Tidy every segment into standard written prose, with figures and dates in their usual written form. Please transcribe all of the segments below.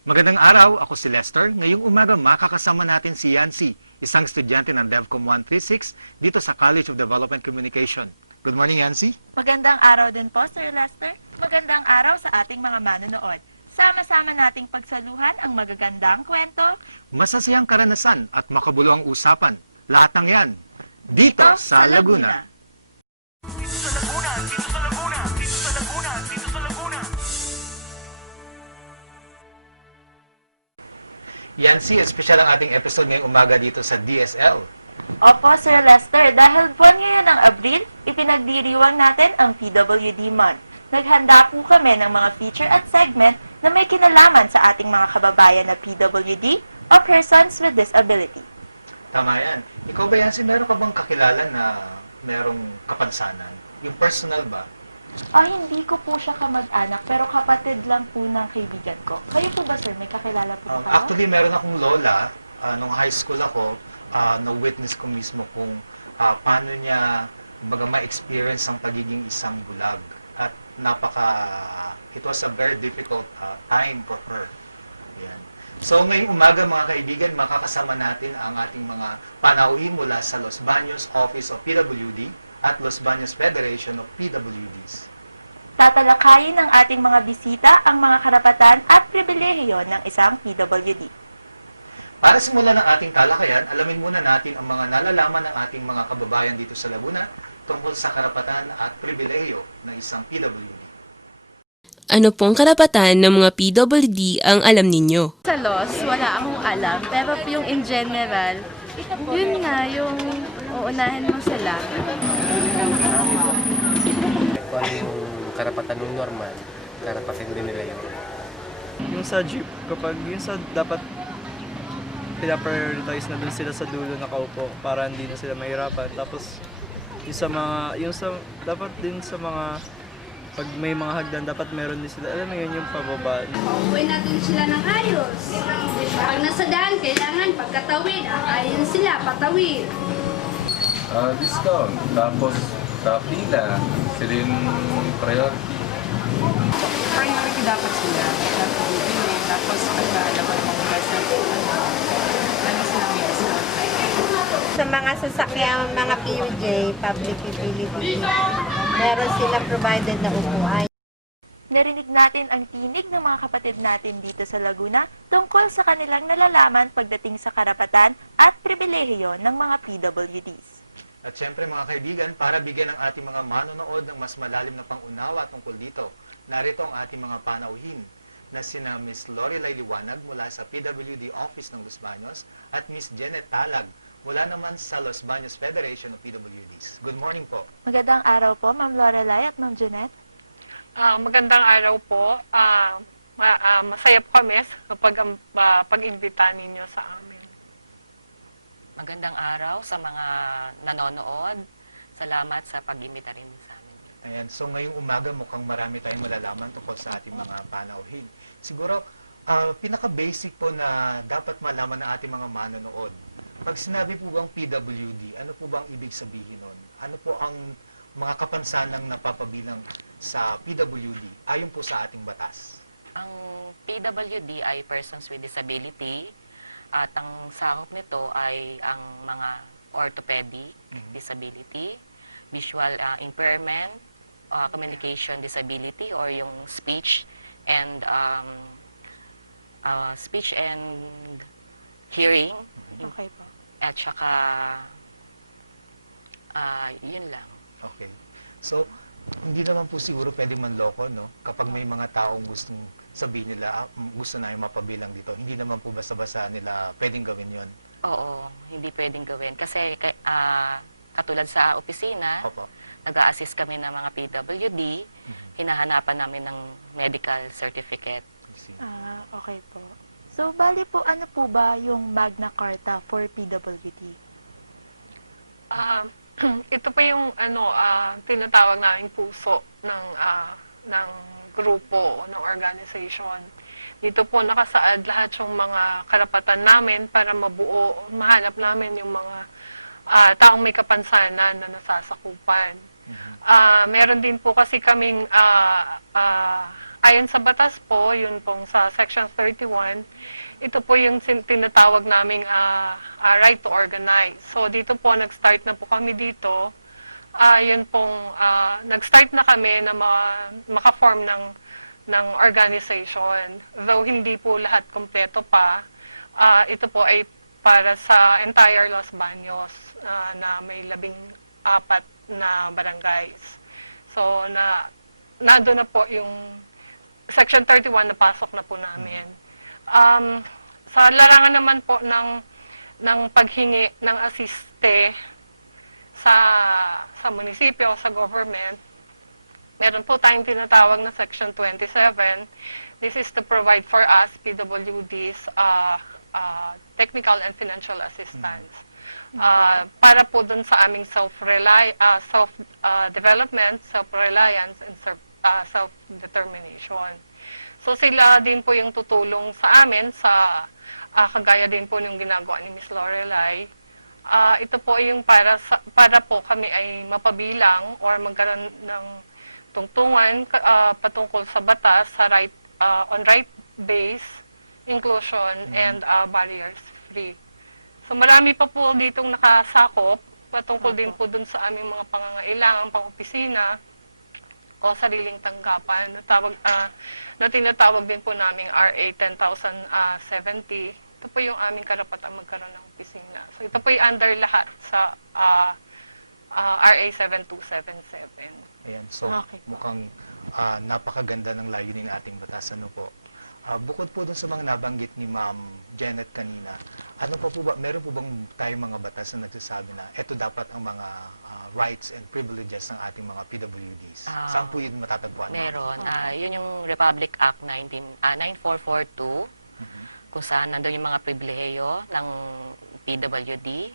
Magandang araw, ako si Lester. Ngayong umaga makakasama natin si Yancy, isang estudyante ng DevCom 136 dito sa College of Development Communication. Good morning, Yancy. Magandang araw din po, Sir Lester. Magandang araw sa ating mga manonood. Sama-sama nating pagsaluhan ang magagandang kwento Masasayang karanasan at makabuluhang usapan. Lahat ng yan, dito sa Laguna. Yancy, espesyal ang ating episode ngayong umaga dito sa DSL. Opo, Sir Lester, dahil buwan ngayon ng Abril, ipinagdiriwang natin ang PWD Month. Naghanda po kami ng mga feature at segment na may kinalaman sa ating mga kababayan na PWD o persons with disability. Tama yan. Ikaw ba, Yancy, meron ka bang kakilala na merong kapansanan? Yung personal ba? Hindi ko po siya kamag-anak, pero kapatid lang po ng kaibigan ko. Kayo po ba, Sir? May kakilala po ba kayo? Actually, meron akong lola, nung high school ako, na-witness ko mismo kung paano niya ma-experience ang pagiging isang bulag. At it was a very difficult time for her. Yan. So ngayong umaga mga kaibigan, makakasama natin ang ating mga panauhin mula sa Los Baños Office of PWD at Los Baños Federation of PWDs. Tatalakayin ng ating mga bisita ang mga karapatan at pribilehiyo ng isang PWD. Para simulan ng ating talakayan, alamin muna natin ang mga nalalaman ng ating mga kababayan dito sa Laguna tungkol sa karapatan at pribilehiyo ng isang PWD. Ano pong karapatan ng mga PWD ang alam ninyo? Sa laws, wala akong alam. Pero yung in general, yun nga, yung uunahin mo sila. Kung ano yung karapatan ng normal, karapatan din nila yun. Yung sa jeep, kapag yung sa dapat pinaprioritize na dun sila sa dulo nakaupo para hindi na sila mahirapan. Tapos dapat din sa mga pag may mga hagdan, dapat meron din sila, alam mo yun, yung pababa. Uuwi natin sila ng ayos. Pag nasa daan, kailangan pagkatawid, akayin sila, patawid. Discount. Tapos sa pila, sila yung priority. Priority dapat sila. Dapat bibili. Tapos pagkalaman mo sa mga sasakyan, mga PUJ, public utility, meron sila provided na upuan. Narinig natin ang tinig ng mga kapatid natin dito sa Laguna tungkol sa kanilang nalalaman pagdating sa karapatan at pribilehiyo ng mga PWDs. At syempre mga kaibigan, para bigyan ng ating mga manonood ng mas malalim na pangunawa tungkol dito, narito ang ating mga panauhin na sina Miss Lorelai Liwanag mula sa PWD Office ng Los Baños at Miss Janet Talag mula naman sa Los Baños Federation of PWDs. Good morning po. Magandang araw po, Ma'am Lorelai at Ma'am Janet. Magandang araw po. Masaya po kami kapag pag-imbita ninyo sa amin. Magandang araw sa mga nanonood. Salamat sa pag-imbita rin sa amin. Ayan, so ngayong umaga mukhang marami tayong malalaman tungkol sa ating mga panauhin. Siguro, pinaka-basic po na dapat malaman ng ating mga manonood. Pag sinabi po bang PWD, ano po bang ibig sabihin nun? Ano po ang mga kapansanang napapabilang sa PWD ayon po sa ating batas? Ang PWD ay persons with disability at ang sakop nito ay ang mga orthopedic disability, visual impairment, communication disability or yung speech and hearing. Okay po. At saka, yun lang. Okay. So, hindi naman po siguro pwedeng manloko, no? Kapag may mga taong gustong sabihin nila, gusto na yung mapabilang dito, hindi naman po basta-basta nila pwedeng gawin yon. Oo, hindi pwedeng gawin. Kasi katulad sa opisina, Opo. nag-a-assist kami ng mga PWD, hinahanapan namin ng medical certificate. Okay po. So, bali po, ano po ba yung Magna Carta for PWD? Ito pa yung tinatawag naming puso ng grupo o ng organization. Dito po nakasaad lahat yung mga karapatan namin para mahanap namin yung mga taong may kapansanan na nasasakupan. Meron din po kasi kaming Ayon sa batas po, yun pong sa Section 31, ito po yung tinatawag naming right to organize. So dito po, nag-start na po kami dito. Yun pong, nag-start na kami na maka-form ng organization. Though hindi po lahat kompleto pa, ito po ay para sa entire Los Baños na may 14 na barangays. So, nando na po yung Section 31 na pasok na po namin. Sa larangan naman po ng paghingi ng asiste sa munisipyo o sa government, meron po tayong tinatawag na Section 27. This is to provide for us, PWDs, technical and financial assistance. Para po dun sa aming self-development, self-reliance, and self-determination. So sila din po yung tutulong sa amin sa kagaya din po yung ginagawa ni Ms. Lorelai. Ito po yung para po kami ay mapabilang or magkaroon ng tungtungan patungkol sa batas sa on right-based inclusion and barriers-free. So marami pa po ditong nakasakop patungkol din po dun sa aming mga pangangailangan pang-opisina o sariling tanggapan na tinatawag din po naming RA 10,070. Ito po yung aming karapatang magkaroon ng opisina. So ito po yung under lahat sa RA 7277. Ayan, so mukhang napakaganda ng layunin ng ating batas. Ano po? Bukod po dun sa mga nabanggit ni Ma'am Janet kanina, ano pa po ba, meron po bang tayong mga batas na nagsasabi na ito dapat ang mga rights and privileges ng ating mga PWDs? Saan po yun matatagpuan? Meron. Yun yung Republic Act 9442, kung saan nandun yung mga pribilehiyo ng PWD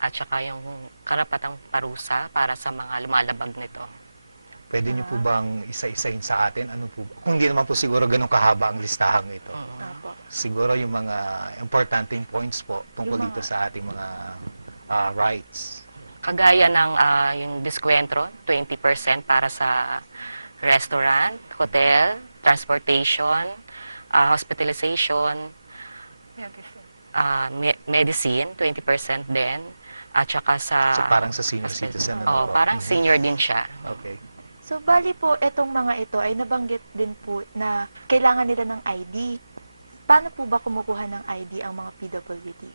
at saka yung karapatang parusa para sa mga lumalabag nito. Pwede niyo po bang isa-isahin sa atin? Ano po? Kung hindi naman po siguro ganun kahaba ang listahang ito. Siguro yung mga importanteng points po tungkol dito sa ating mga rights. Kagaya ng yung diskwentro, 20% para sa restaurant, hotel, transportation, hospitalization, medicine, 20% din. At saka sa... So parang sa senior citizen? Parang senior din siya. Okay. So, bali po, itong mga ito ay nabanggit din po na kailangan nila ng ID. Paano po ba kumukuha ng ID ang mga PWD?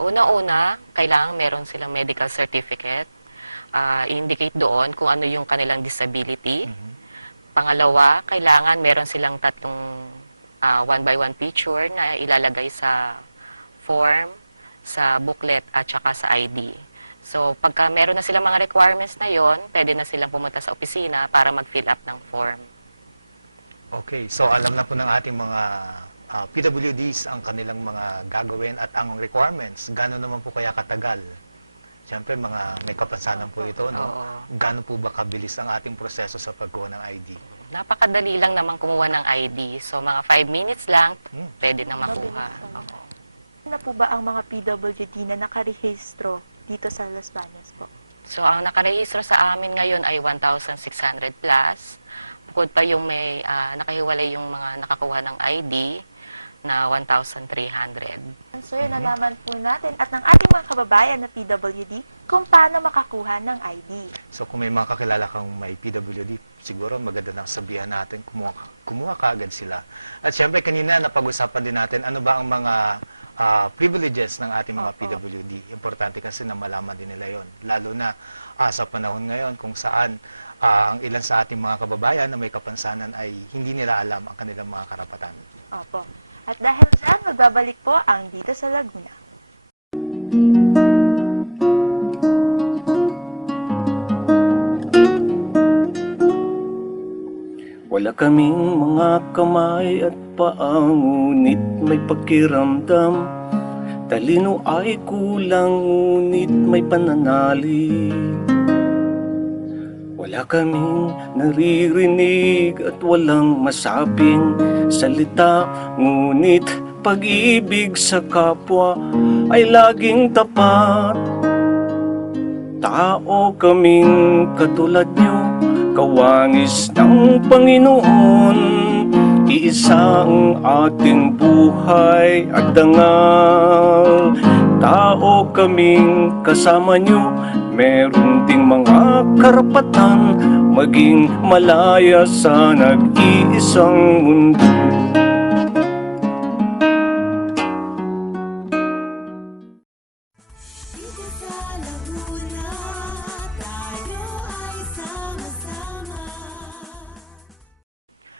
Una-una, kailangan meron silang medical certificate. I-indicate doon kung ano yung kanilang disability. Pangalawa, kailangan meron silang tatlong 1-by-1 picture na ilalagay sa form, sa booklet at saka sa ID. So, pagka meron na silang mga requirements na yon, pwede na silang pumunta sa opisina para mag-fill up ng form. Okay, so alam na po ng ating mga PWDs ang kanilang mga gagawin at ang requirements. Gano'n naman po kaya katagal? Siyempre, may kapansanan po ito, no? Gano'n po ba kabilis ang ating proseso sa pagkuha ng ID? Napakadali lang naman kumuha ng ID. So, mga 5 minutes lang, pwede na makuha. Ano po ba ang mga PWD na nakarehistro dito sa Los Baños po? So, ang nakarehistro sa amin ngayon ay 1,600 plus. Bukod pa yung may nakahiwalay yung mga nakakuha ng ID na 1,300. Sir, nalaman po natin at ng ating mga kababayan na PWD kung paano makakuha ng ID. So, kung may mga kakilala kang may PWD, siguro maganda na sabihan natin, kumuha ka agad sila. At syempre, kanina napag-usapan din natin, ano ba ang mga privileges ng ating mga PWD. Importante kasi na malaman din nila yon. Lalo na sa panahon ngayon kung saan ang ilan sa ating mga kababayan na may kapansanan ay hindi nila alam ang kanilang mga karapatan. Opo. At dahil dyan, magbabalik po ang Dito sa Laguna. Wala kaming mga kamay at paa, ngunit may pakiramdam. Talino ay kulang, ngunit may pananalig. Wala kaming naririnig at walang masabing salita, ngunit pag-ibig sa kapwa ay laging tapat. Tao kaming katulad nyo, kawangis ng Panginoon. Iisa ang ating buhay at dangal. Tao kaming kasama nyo, meron ding mga karapatan, maging malaya sa nag-iisang mundo.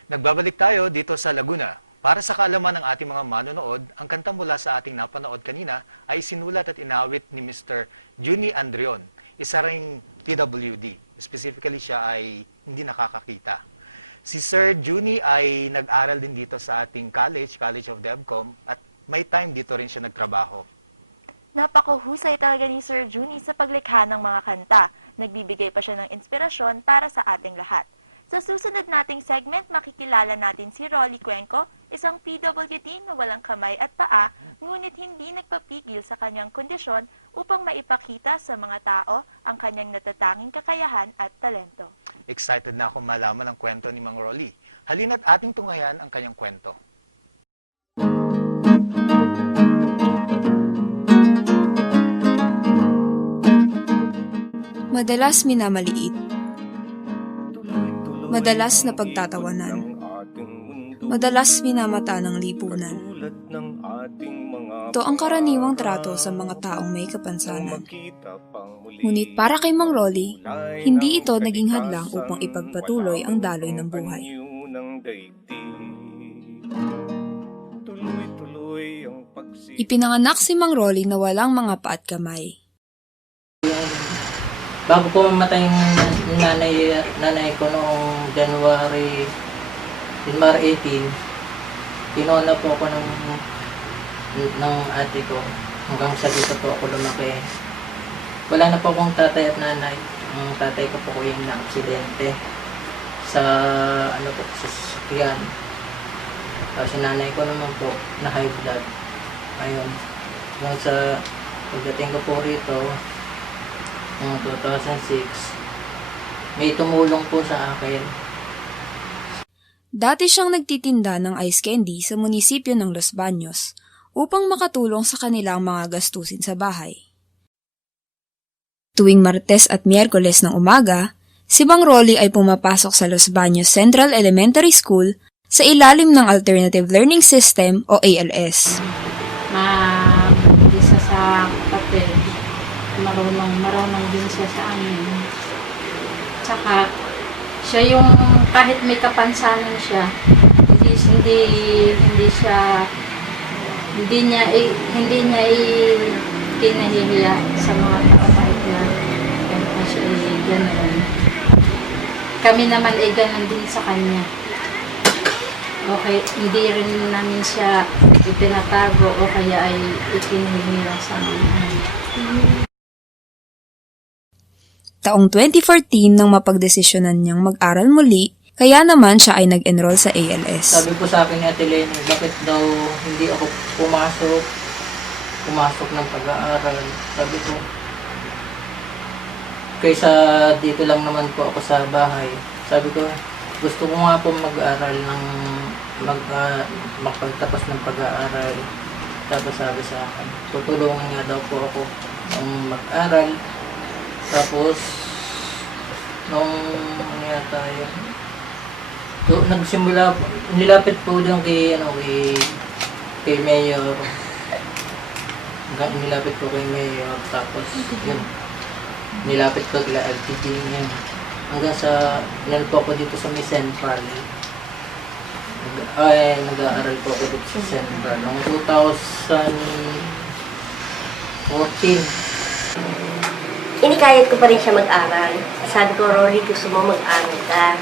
Nagbabalik tayo dito sa Laguna. Para sa kaalaman ng ating mga manonood, ang kanta mula sa ating napanood kanina ay sinulat at inawit ni Mr. Juni Andrion, isa ring PWD. Specifically, siya ay hindi nakakakita. Si Sir Juni ay nag-aral din dito sa ating College of DevCom, at may time dito rin siya nagtrabaho. Napakahusay talaga ni Sir Juni sa paglikha ng mga kanta. Nagbibigay pa siya ng inspirasyon para sa ating lahat. Sa susunod nating segment, makikilala natin si Rolly Cuenco, isang PWD na walang kamay at paa, ngunit hindi nagpapigil sa kanyang kondisyon upang maipakita sa mga tao ang kanyang natatanging kakayahan at talento. Excited na akong malaman ang kwento ni Mang Rolly. Halina't ating tunghayan ang kanyang kwento. Madalas minamaliit. Madalas na pagtatawanan. Madalas minamata ng lipunan. Ito ang karaniwang trato sa mga taong may kapansanan. Ngunit para kay Mang Rolly, hindi ito naging hadlang upang ipagpatuloy ang daloy ng buhay. Ipinanganak si Mang Rolly na walang mga paa at kamay. Bago po mamatay yung nanay ko noong January 18, pinona po ako ng ate ko. Hanggang sa dito po ako lumaki. Wala na po akong tatay at nanay. Ang tatay ko po yung na-aksidente sa sa sasakyan. Tapos si nanay ko naman po na high blood. Ayun. Hanggang sa pagdating ko po rito, noong 2006, may tumulong po sa akin. Dati siyang nagtitinda ng ice candy sa munisipyo ng Los Baños upang makatulong sa kanilang mga gastusin sa bahay. Tuwing Martes at Miyerkules ng umaga, si Mang Rolly ay pumapasok sa Los Baños Central Elementary School sa ilalim ng Alternative Learning System o ALS. Isa sa papel, marunong din siya sa amin. Tsaka, siya yung kahit may kapansanan siya, hindi niya kinahihiya sa mga kapatid niya. Siya ay ganun. Kami naman ay ganun din sa kanya. Okay, hindi rin namin siya itinatago o kaya ay ikinihira sa amin. Taong 2014 nang mapagdesisyonan niyang mag-aral muli, kaya naman siya ay nag-enroll sa ALS. Sabi po sa akin ni Ate Lenny, bakit daw hindi ako pumasok ng pag-aaral. Sabi ko, kaysa dito lang naman po ako sa bahay. Sabi ko, gusto ko nga po mag-aral makapagtapos ng pag-aaral. Sabi sa akin, tutulungan nga daw po ako mag-aral. Tapos, nung yata yun, nagsimula, nilapit po yung kay Mayor. Nilapit po kay Mayor, tapos yun, nilapit ko kila LTT yun. Hanggang sa, yan po ako dito sa may Central. Nag-aaral po ako dito sa Central. Noong 2014. Inikayat ko pa rin siya mag-aral. Sabi ko, Rory, gusto mo mag-aral ka.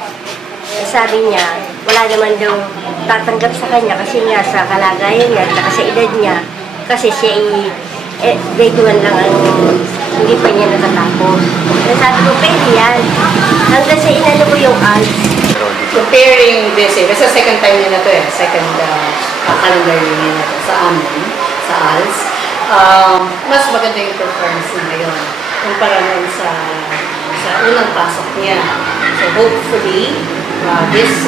Sabi niya, wala naman daw tatanggap sa kanya kasi nga sa kalagayan niya at sa edad niya. Kasi siya grade 1 lang ang hindi pa niya natatapos. Sabi ko, pwede yan. Hanggang sa inano ko yung ALS. Comparing this, kasi second time na to second calendar year na to sa amin, sa ALS. Mas maganda yung performance na ngayon kumpara rin sa sa unang pasok niya. So hopefully, this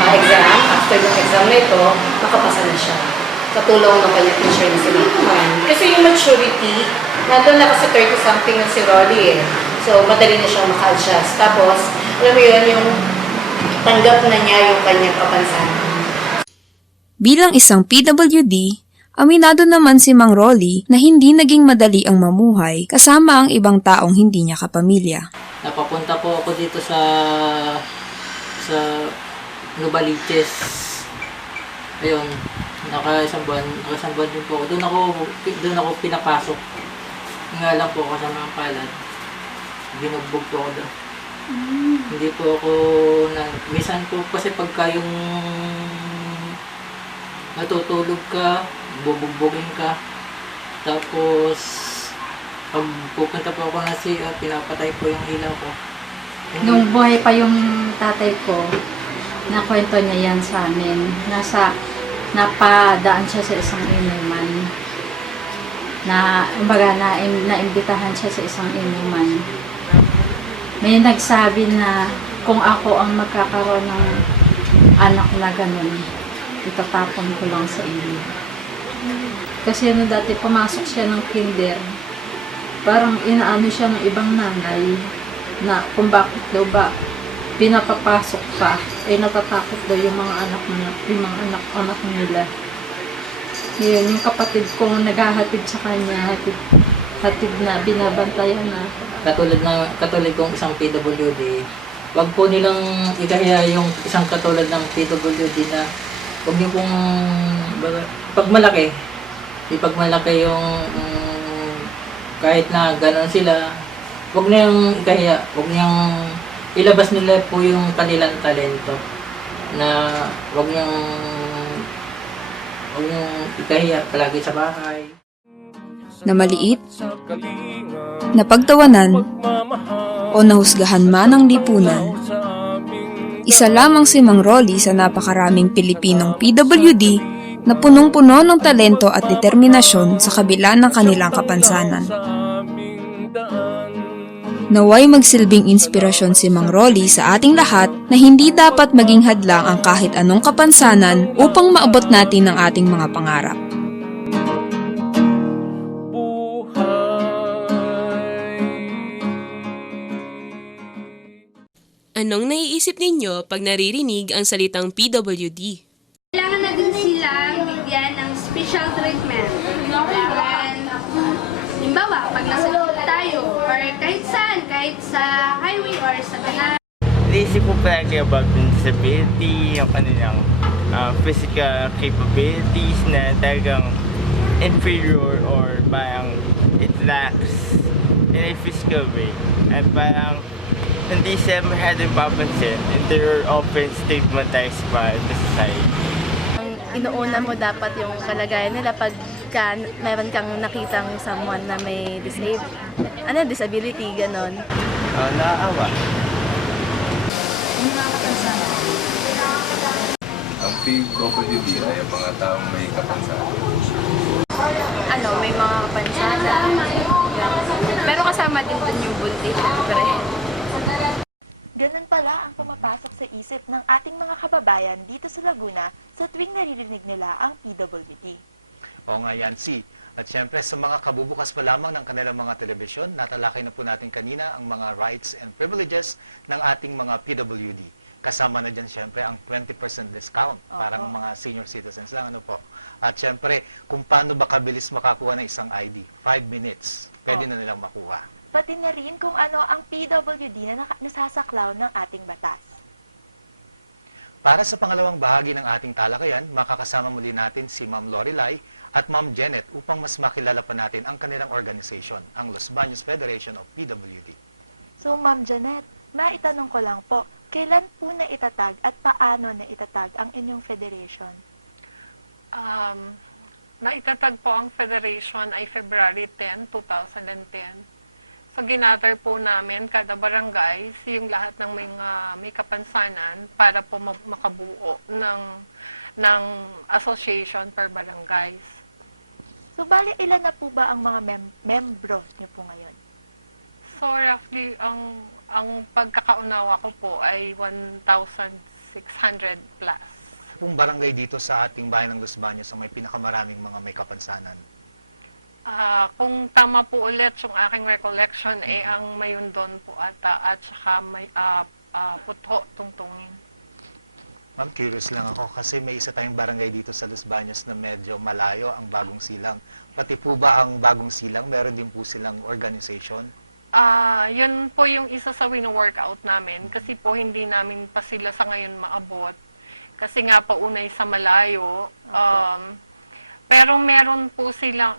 exam, after yung exam na ito, makapasa na siya. Katulong ng kanyang teacher na si Ma'am. Kasi yung maturity, nandun na kasi 30-something na si Rolly eh. So madali na siyang maka-adjust. Tapos, alam mo yun, yung tanggap na niya yung kanyang kapansanan. Bilang isang PWD, aminado naman si Mang Rolly na hindi naging madali ang mamuhay kasama ang ibang taong hindi niya kapamilya. Napapunta po ako dito sa Nubaliches. Ayun, naka-isang buwan din po ako. Doon ako pinapasok. Nga lang po kasama ang palad. Binugbog po ako doon. Hindi po ako minsan po kasi pagka yung natutulog ka, bubugbogin ka. Tapos pag pupunta po ako na siya, pinapatay po yung ilaw ko. Nung buhay pa yung tatay ko, nakwento niya yan sa amin. Napadaan siya sa isang inuman. Naimbitahan siya sa isang inuman. May nagsabi na kung ako ang magkakaroon ng anak na ganun, itatapon ko lang sa iyo. Kasi dati pumasok siya ng kinder, parang inaano siya ng ibang nanay na kung bakit daw ba pinapapasok pa, natatakot daw yung mga anak nila. Ngayon, yung kapatid ko naghahatid sa kanya, hatid na, binabantayan na. Katulad kong isang PWD, wag po nilang ikahiya yung isang katulad ng PWD na huwag niyo pong pagmalaki yung kahit na gano'n sila, huwag niyang ikahiya, huwag niyang ilabas nila po yung kanilang talento na huwag niyang ikahiya palagi sa bahay. Na maliit, napagtawanan, o nahusgahan man ng lipunan. Isa lamang si Mang Rolly sa napakaraming Pilipinong PWD na punong-puno ng talento at determinasyon sa kabila ng kanilang kapansanan. Naway magsilbing inspirasyon si Mang Rolly sa ating lahat na hindi dapat maging hadlang ang kahit anong kapansanan upang maabot natin ang ating mga pangarap. Anong naiisip ninyo pag naririnig ang salitang PWD? Kailangan na din silang bigyan ng special treatment. Halimbawa, pag nasa loob tayo, or kahit saan, kahit sa highway or sa kanal. Naisip ko palagi about disability, yung kanilang physical capabilities na talagang inferior or parang it lacks in a physical way. At parang hindi sila masyadong papansin and they're often stigmatized by the society. Inuuna mo dapat yung kalagayan nila pag meron kang nakitang someone na may disability, ganon. Naaawa. Ang PWD ay ang mga taong may kapansanan. May mga kapansanan. Pero kasama din dun yung bully, syempre. Ganun pala ang pumapasok sa isip ng ating mga kababayan dito sa Laguna sa tuwing naririnig nila ang PWD. Oo nga yan, si. At syempre sa mga kabubukas pa lamang ng kanilang mga telebisyon, natalakay na po natin kanina ang mga rights and privileges ng ating mga PWD. Kasama na dyan syempre ang 20% discount, parang mga senior citizens lang, ano po. At syempre, kung paano ba kabilis makakuha ng isang ID, 5 minutes, pwede na nilang makuha. Pati na rin kung ano ang PWD na nasasaklaw ng ating batas. Para sa pangalawang bahagi ng ating talakayan, makakasama muli natin si Ma'am Lorelai at Ma'am Janet upang mas makilala pa natin ang kanilang organisasyon, ang Los Baños Federation of PWD. So Ma'am Janet, maitanong ko lang po, kailan po na itatag at paano na itatag ang inyong federation? Naitatag po ang federation ay February 10, 2010. So, ginather po namin kada barangay, yung lahat ng may kapansanan para po makabuo ng association per barangays. So, bali ilan na po ba ang mga membro niyo po ngayon? So roughly, ang pagkakaunawa ko po ay 1,600 plus. Kung barangay dito sa ating bayan ng Los Baños ang may pinakamaraming mga may kapansanan? Kung tama po ulit yung aking recollection, ang Mayundon po ata at saka may Putho, Tungtungin. Ma'am, curious lang ako kasi may isa tayong barangay dito sa Los Baños na medyo malayo, ang Bagong Silang. Pati po ba ang Bagong Silang, meron din po silang organization? Yun po yung isa sa wino-workout namin kasi po hindi namin pa sila sa ngayon maabot. Kasi nga paunay sa malayo. Pero meron po sila,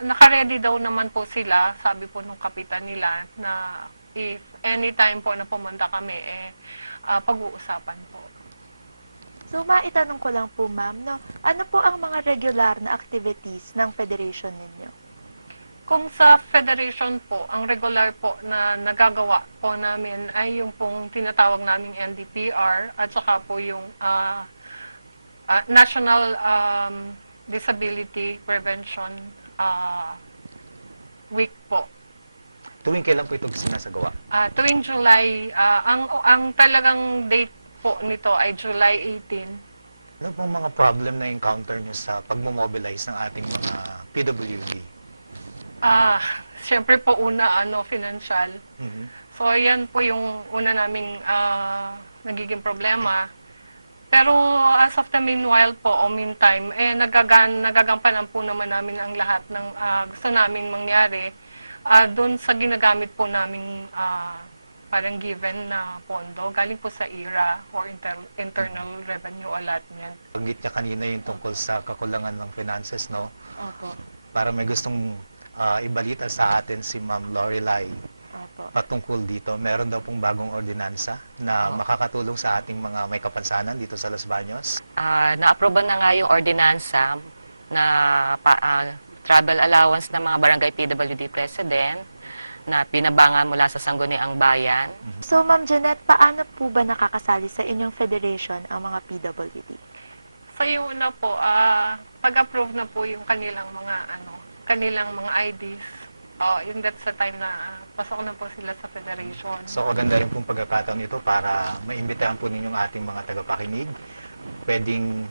naka-ready daw naman po sila, sabi po nung kapitan nila, na if anytime po na pumunta kami, pag-uusapan po. So, maitanong ko lang po, ma'am, no? Ano po ang mga regular na activities ng federation ninyo? Kung sa federation po, ang regular po na nagagawa po namin ay yung pong tinatawag naming NDPR at saka po yung National Disability Prevention Week po. Tuwing kailan po ito sinasagawa? Tuwing July, ang talagang date po nito ay July 18. Ano pong mga problem na encounter nyo sa pagmomobilize ng ating mga PWD? Siyempre po una, financial. So, yan po yung una naming nagiging problema. Pero as of the meanwhile po, o meantime, nagagampanan po naman namin ang lahat ng gusto naming mangyari doon sa ginagamit po naming parang given na pondo. Galing po sa IRA or Internal Revenue Allotment. Banggit niya kanina yung tungkol sa kakulangan ng finances, no? Opo. Para may gustong ibalita sa atin si Ma'am Lorelai patungkol dito. Meron daw pong bagong ordinansa na makakatulong sa ating mga may kapansanan dito sa Los Baños. Na-aproban na nga yung ordinansa na travel allowance ng mga barangay PWD president na pinabangan mula sa Sangguniang Bayan. So, Ma'am Jeanette, paano po ba nakakasali sa inyong federation ang mga PWD? So, yung una po, pag-approve na po yung kanilang mga IDs. Yung that's the time na pasok na po sila sa federation. So, ganda rin pong pagkakataon ito para maimbitahan po ninyong ating mga tagapakinig. Pwedeng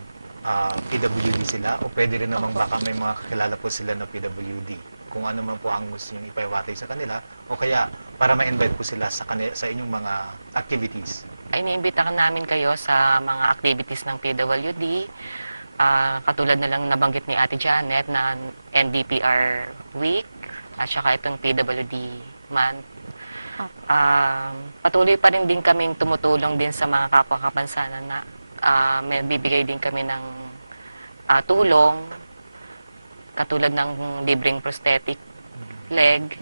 PWD sila o pwede rin namang baka may mga kakilala po sila na PWD. Kung ano man po ang gusto nyo ipaiwatay sa kanila o kaya para ma-invite po sila sa inyong mga activities. Iniimbitahan namin kayo sa mga activities ng PWD. Katulad na lang nabanggit ni Ate Janet na NDPR Week at saka itong PWD Month. Patuloy pa rin din kaming tumutulong din sa mga kapwa kapansanan na may bibigay din kami ng tulong katulad ng libreng prosthetic leg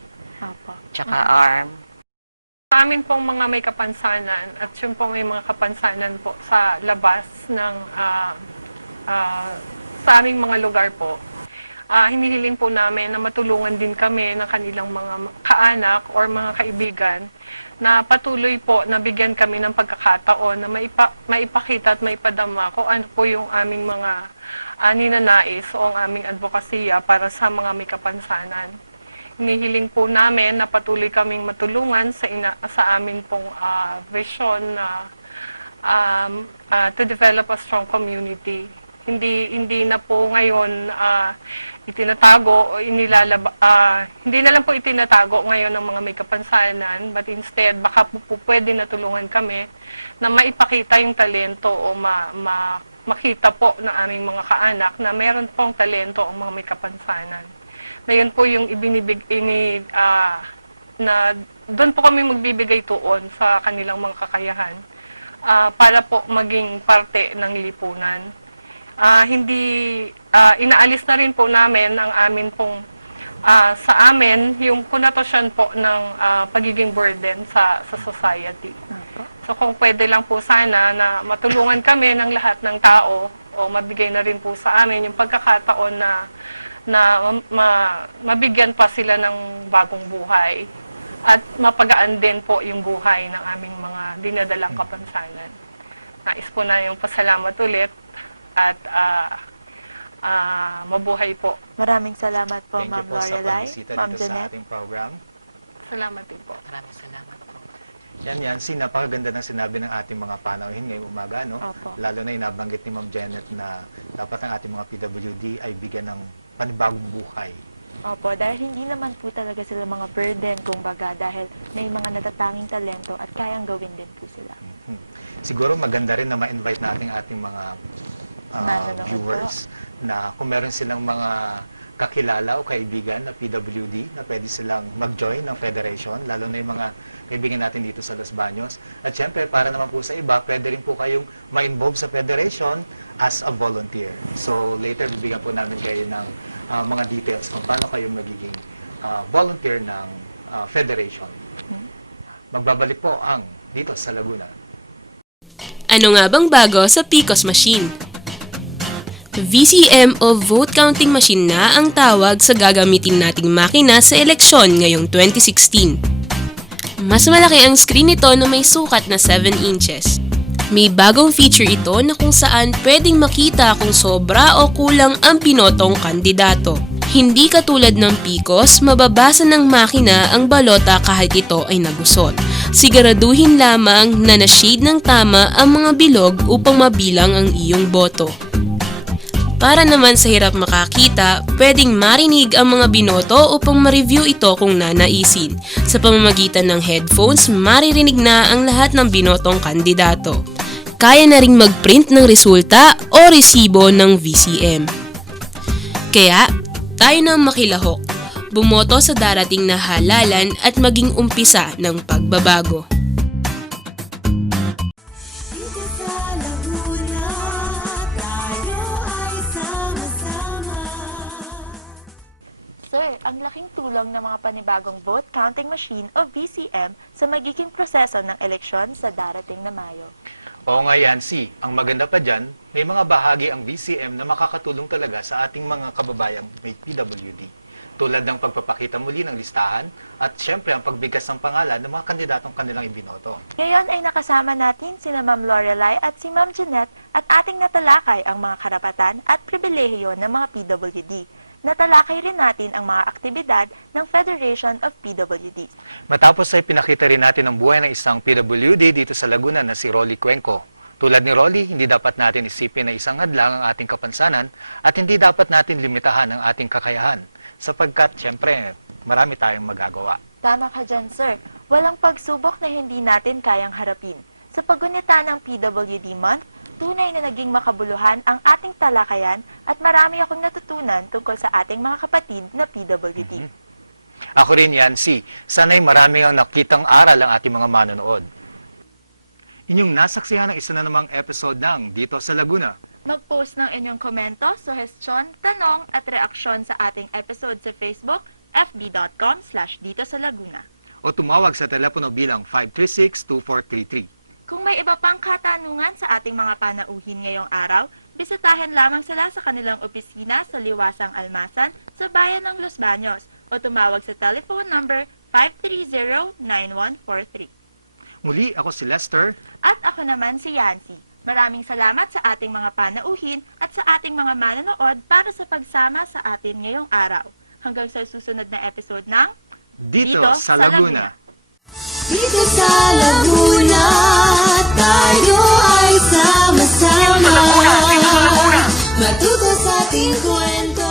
tsaka arm. Sa amin pong mga may kapansanan at yung pong may mga kapansanan po sa labas ng sa aming mga lugar po, hinihiling po namin na matulungan din kami ng kanilang mga kaanak or mga kaibigan na patuloy po na bigyan kami ng pagkakataon na maipakita at maipadama kung ano po yung aming mga ninanais o ang aming advokasya para sa mga may kapansanan. Hinihiling po namin na patuloy kaming matulungan sa amin pong vision na to develop a strong community. Hindi na po ngayon itinatago o hindi na lang po itinatago ngayon ng mga may kapansanan, but instead baka po pwede na tulungan kami na maipakita yung talento o makita po ng aming mga kaanak na meron pong talento ang mga may kapansanan. Na yun po yung na doon po kami magbibigay tuon sa kanilang mga kakayahan para po maging parte ng lipunan. Inaalis na rin po namin ang amin pong sa amin yung konotosyon po ng pagiging burden sa society. So kung pwede lang po sana na matulungan kami ng lahat ng tao o mabigay na rin po sa amin yung pagkakataon na mabigyan pa sila ng bagong buhay at mapagaan din po yung buhay ng aming mga dinadalang kapansanan. Nais po na yung pasalamat ulit at mabuhay po. Maraming salamat po, Ma'am Lorelai, Ma'am Thank you po sa pagbisita dito sa Jeanette. ating program. Salamat din po. Maraming salamat po. Yan, napakaganda ng sinabi ng ating mga panauhin ngayong umaga, no? Opo. Lalo na inabanggit ni Ma'am Janet na dapat ang ating mga PWD ay bigyan ng panibagong buhay. Opo, dahil hindi naman po talaga sila mga burden, kumbaga, dahil may mga natatanging talento at kayang gawin din po sila. Siguro maganda rin na ma-invite natin ating mga Manonood viewers na kung meron silang mga kakilala o kaibigan na PWD na pwede silang mag-join ng federation, lalo na yung mga kaibigan natin dito sa Los Baños. At syempre, para naman po sa iba, pwede rin po kayong ma-involve sa federation as a volunteer. So later, bibigyan po namin kayo ng mga details kung paano kayo magiging volunteer ng federation. Magbabalik po ang dito sa Laguna. Ano nga bang bago sa PCOS machine? VCM o Vote Counting Machine na ang tawag sa gagamitin nating makina sa eleksyon ngayong 2016. Mas malaki ang screen nito na may sukat na 7 inches. May bagong feature ito na kung saan pwedeng makita kung sobra o kulang ang binotong kandidato. Hindi katulad ng PCOS, mababasa ng makina ang balota kahit ito ay nagusot. Siguraduhin lamang na na-shade ng tama ang mga bilog upang mabilang ang iyong boto. Para naman sa hirap makakita, pwedeng marinig ang mga binoto upang ma-review ito kung nanaisin. Sa pamamagitan ng headphones, maririnig na ang lahat ng binotong kandidato. Kaya na ring mag-print ng resulta o resibo ng VCM. Kaya, tayo nang makilahok, bumoto sa darating na halalan at maging umpisa ng pagbabago. Sir, ang laking tulong ng mga panibagong vote counting machine o VCM sa magiging proseso ng eleksyon sa darating na Mayo. Oo nga yan, ang maganda pa dyan, may mga bahagi ang VCM na makakatulong talaga sa ating mga kababayang may PWD. Tulad ng pagpapakita muli ng listahan at syempre ang pagbigkas ng pangalan ng mga kandidatong kanilang ibinoto. Ngayon ay nakasama natin sina Ma'am Lorelai at si Ma'am Jeanette at ating natalakay ang mga karapatan at pribilehiyo ng mga PWD. Natalakay rin natin ang mga aktibidad ng Federation of PWD. Matapos ay pinakita rin natin ang buhay ng isang PWD dito sa Laguna na si Rolly Cuenco. Tulad ni Rolly, hindi dapat natin isipin na isang hadlang ang ating kapansanan at hindi dapat natin limitahan ang ating kakayahan sapagkat, syempre, marami tayong magagawa. Tama ka dyan, sir. Walang pagsubok na hindi natin kayang harapin. Sa paggunita ng PWD Month, tunay na naging makabuluhan ang ating talakayan at marami akong natutunan tungkol sa ating mga kapatid na PWD. Ako rin yan, Sana'y maraming ang nakitang aral ang ating mga manonood. Inyong nasaksihan ng isa na namang episode ng Dito sa Laguna. Mag-post ng inyong komento, suhestyon, tanong at reaksyon sa ating episode sa Facebook, fb.com/Dito sa Laguna. O tumawag sa telepono bilang 536-2433. Kung may iba pang katanungan sa ating mga panauhin ngayong araw, bisitahin lamang sila sa kanilang opisina sa Liwasang Almasan sa bayan ng Los Baños o tumawag sa telephone number 530-9143. Muli, ako si Lester. At ako naman si Yancy. Maraming salamat sa ating mga panauhin at sa ating mga manonood para sa pagsama sa atin ngayong araw. Hanggang sa susunod na episode ng Dito sa Laguna. Dito sa Laguna, tayo ay sama-sama. Matuto sa ating kwento.